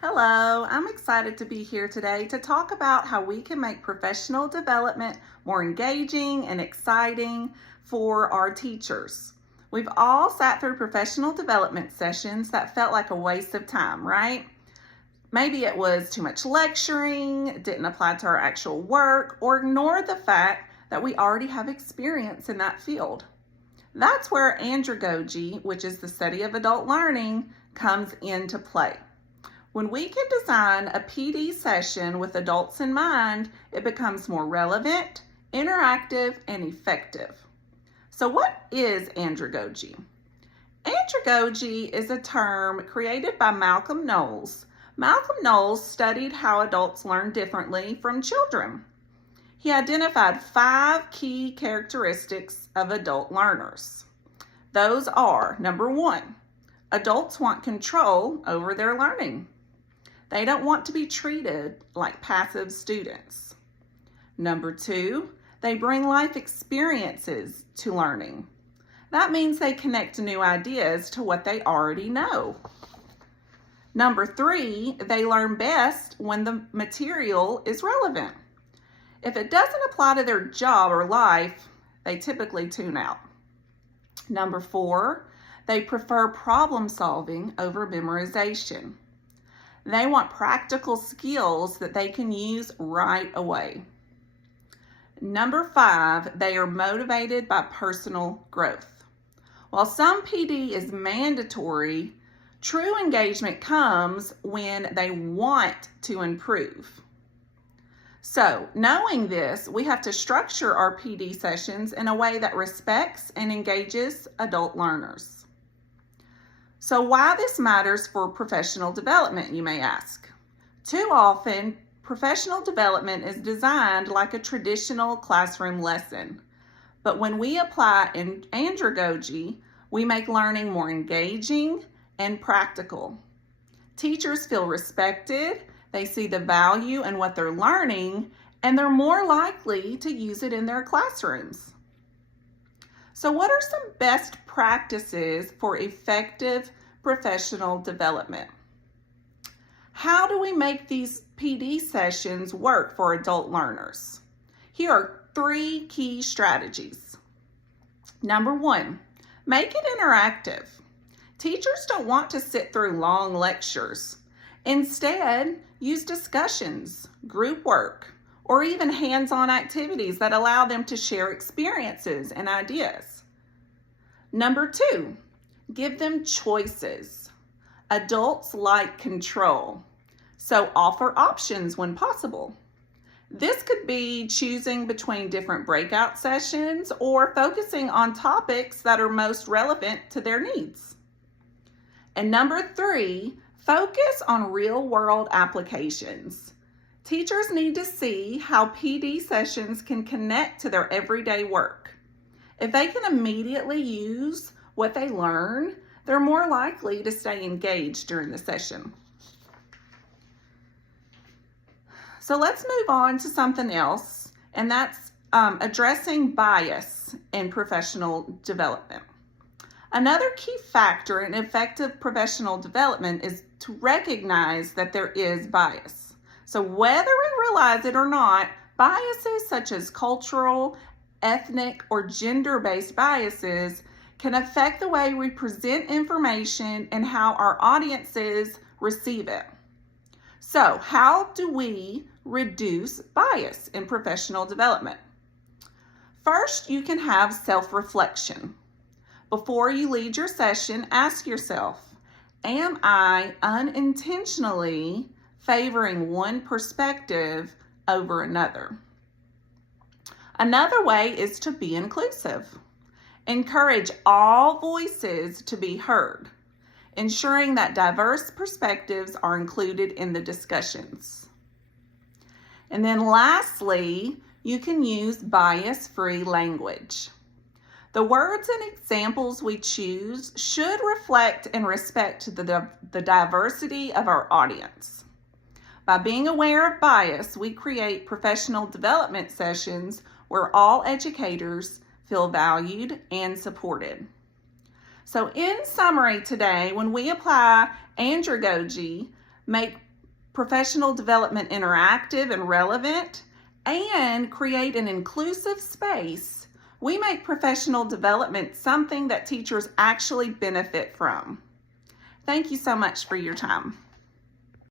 Hello, I'm excited to be here today to talk about how we can make professional development more engaging and exciting for our teachers. We've all sat through professional development sessions that felt like a waste of time, right? Maybe it was too much lecturing, didn't apply to our actual work, or ignored the fact that we already have experience in that field. That's where andragogy, which is the study of adult learning, comes into play. When we can design a PD session with adults in mind, it becomes more relevant, interactive, and effective. So what is andragogy? Andragogy is a term created by Malcolm Knowles. Malcolm Knowles studied how adults learn differently from children. He identified 5 key characteristics of adult learners. Those are, number 1, adults want control over their learning. They don't want to be treated like passive students. Number 2, they bring life experiences to learning. That means they connect new ideas to what they already know. Number 3, they learn best when the material is relevant. If it doesn't apply to their job or life, they typically tune out. Number 4, they prefer problem solving over memorization. They want practical skills that they can use right away. Number 5, they are motivated by personal growth. While some PD is mandatory, true engagement comes when they want to improve. So, knowing this, we have to structure our PD sessions in a way that respects and engages adult learners. So why this matters for professional development, you may ask. Too often, professional development is designed like a traditional classroom lesson. But when we apply andragogy, we make learning more engaging and practical. Teachers feel respected, they see the value in what they're learning, and they're more likely to use it in their classrooms. So what are some best practices for effective professional development? How do we make these PD sessions work for adult learners? Here are 3 key strategies. Number 1, make it interactive. Teachers don't want to sit through long lectures. Instead, use discussions, group work, or even hands-on activities that allow them to share experiences and ideas. Number 2, give them choices. Adults like control, so offer options when possible. This could be choosing between different breakout sessions or focusing on topics that are most relevant to their needs. And number 3, focus on real-world applications. Teachers need to see how PD sessions can connect to their everyday work. If they can immediately use what they learn, they're more likely to stay engaged during the session. So let's move on to something else, and that's addressing bias in professional development. Another key factor in effective professional development is to recognize that there is bias. So whether we realize it or not, biases such as cultural, ethnic, or gender-based biases can affect the way we present information and how our audiences receive it. So how do we reduce bias in professional development? First, you can have self-reflection. Before you lead your session, ask yourself, am I unintentionally favoring one perspective over another? Another way is to be inclusive. Encourage all voices to be heard, ensuring that diverse perspectives are included in the discussions. And then lastly, you can use bias-free language. The words and examples we choose should reflect and respect the diversity of our audience. By being aware of bias, we create professional development sessions where all educators feel valued and supported. So in summary today, when we apply andragogy, make professional development interactive and relevant, and create an inclusive space, we make professional development something that teachers actually benefit from. Thank you so much for your time.